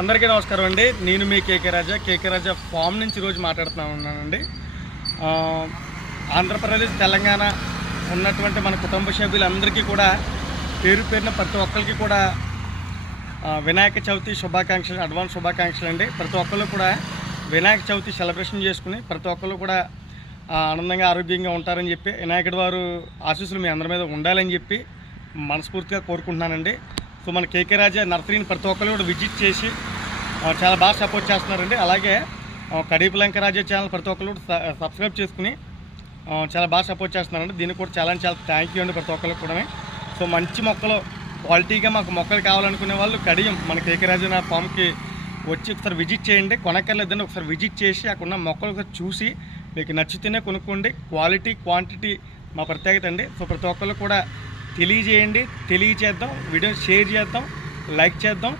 అందరికీ నమస్కారం అండి. నేను మీ కేకే రాజా ఫామ్ నుంచి ఈరోజు ఉన్నానండి. ఆంధ్రప్రదేశ్, తెలంగాణ ఉన్నటువంటి మన కుటుంబ సభ్యులందరికీ కూడా పేరు పేరున ప్రతి ఒక్కరికి కూడా వినాయక చవితి శుభాకాంక్షలు, అడ్వాన్స్ శుభాకాంక్షలు అండి. ప్రతి ఒక్కళ్ళు కూడా వినాయక చవితి సెలబ్రేషన్ చేసుకుని ప్రతి ఒక్కళ్ళు కూడా ఆనందంగా ఆరోగ్యంగా ఉంటారని చెప్పి, వినాయకుడి వారు ఆశీస్సులు మీ అందరి మీద ఉండాలని చెప్పి మనస్ఫూర్తిగా కోరుకుంటున్నానండి. సో మన కేకే రాజా నర్సరీని ప్రతి ఒక్కరు కూడా విజిట్ చేసి చాలా బాగా సపోర్ట్ చేస్తున్నారండి. అలాగే కడీపు లంక రాజా ఛానల్ ప్రతి ఒక్కరు కూడా సబ్స్క్రైబ్ చేసుకుని చాలా బాగా సపోర్ట్ చేస్తున్నారండి. దీనికి కూడా చాలా థ్యాంక్ యూ అండి ప్రతి ఒక్కరికి కూడా. సో మంచి మొక్కలు క్వాలిటీగా మాకు మొక్కలు కావాలనుకునే వాళ్ళు కడియం మన కేకే రాజా నా ఫామ్కి వచ్చి ఒకసారి విజిట్ చేయండి. కొనక్కర్లేదండి, ఒకసారి విజిట్ చేసి అక్కడ ఉన్న మొక్కలు ఒకసారి చూసి మీకు నచ్చితేనే కొనుక్కోండి. క్వాలిటీ క్వాంటిటీ మా ప్రత్యేకత అండి. సో ప్రతి ఒక్కరు కూడా తెలియజేయండి, తెలియచేద్దాం, వీడియో షేర్ చేద్దాం, లైక్ చేద్దాం.